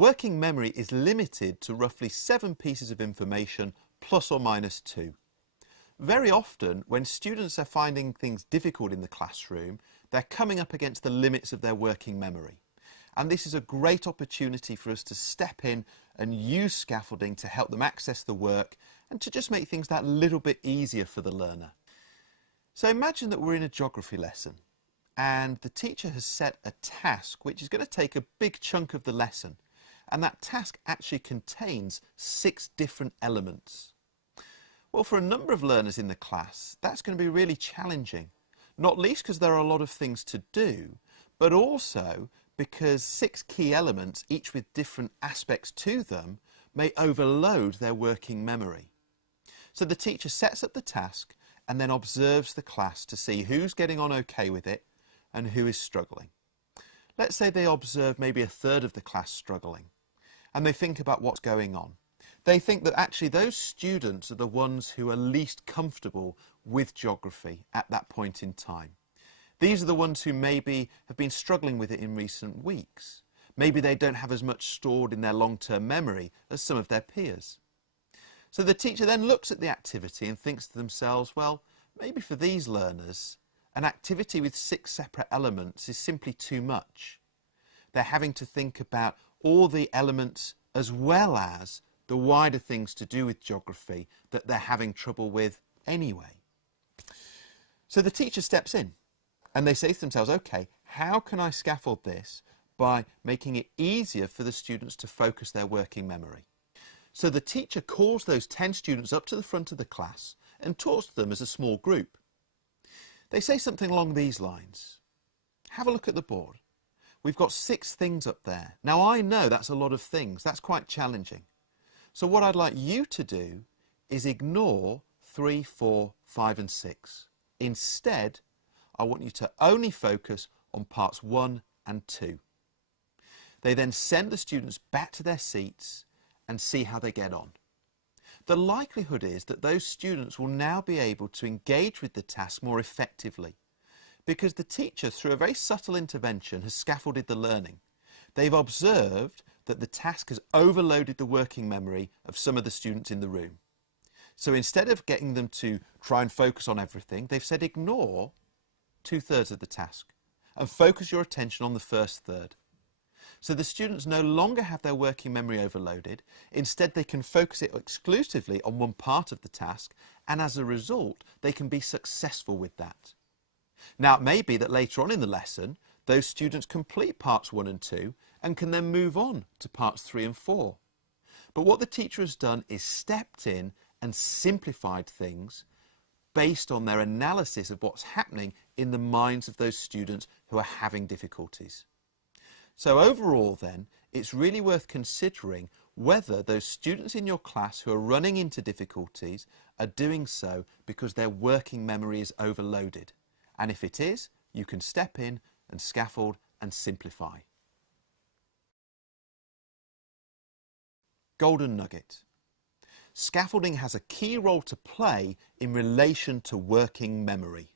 working memory is limited to roughly 7 pieces of information plus or minus 2. Very often, when students are finding things difficult in the classroom, they're coming up against the limits of their working memory. And this is a great opportunity for us to step in and use scaffolding to help them access the work and to just make things that little bit easier for the learner. So imagine that we're in a geography lesson and the teacher has set a task which is going to take a big chunk of the lesson, and that task actually contains 6 different elements. Well, for a number of learners in the class, that's going to be really challenging, not least because there are a lot of things to do, but also because 6 key elements, each with different aspects to them, may overload their working memory. So the teacher sets up the task and then observes the class to see who's getting on okay with it and who is struggling. Let's say they observe maybe a third of the class struggling, and they think about what's going on. They think that actually those students are the ones who are least comfortable with geography at that point in time. These are the ones who maybe have been struggling with it in recent weeks. Maybe they don't have as much stored in their long-term memory as some of their peers. So the teacher then looks at the activity and thinks to themselves, well, maybe for these learners, an activity with 6 separate elements is simply too much. They're having to think about all the elements as well as the wider things to do with geography that they're having trouble with anyway. So the teacher steps in and they say to themselves, okay, how can I scaffold this by making it easier for the students to focus their working memory? So the teacher calls those 10 students up to the front of the class and talks to them as a small group. They say something along these lines. Have a look at the board. We've got 6 things up there. Now I know that's a lot of things. That's quite challenging. So what I'd like you to do is ignore 3, 4, 5 and 6. Instead, I want you to only focus on parts 1 and 2. They then send the students back to their seats and see how they get on. The likelihood is that those students will now be able to engage with the task more effectively because the teacher, through a very subtle intervention, has scaffolded the learning. They've observed that the task has overloaded the working memory of some of the students in the room. So instead of getting them to try and focus on everything, they've said ignore 2/3 of the task and focus your attention on the first third. So the students no longer have their working memory overloaded. Instead, they can focus it exclusively on one part of the task, and as a result, they can be successful with that. Now, it may be that later on in the lesson, those students complete parts 1 and 2 and can then move on to parts 3 and 4. But what the teacher has done is stepped in and simplified things based on their analysis of what's happening in the minds of those students who are having difficulties. So overall then, it's really worth considering whether those students in your class who are running into difficulties are doing so because their working memory is overloaded. And if it is, you can step in and scaffold and simplify. Golden nugget. Scaffolding has a key role to play in relation to working memory.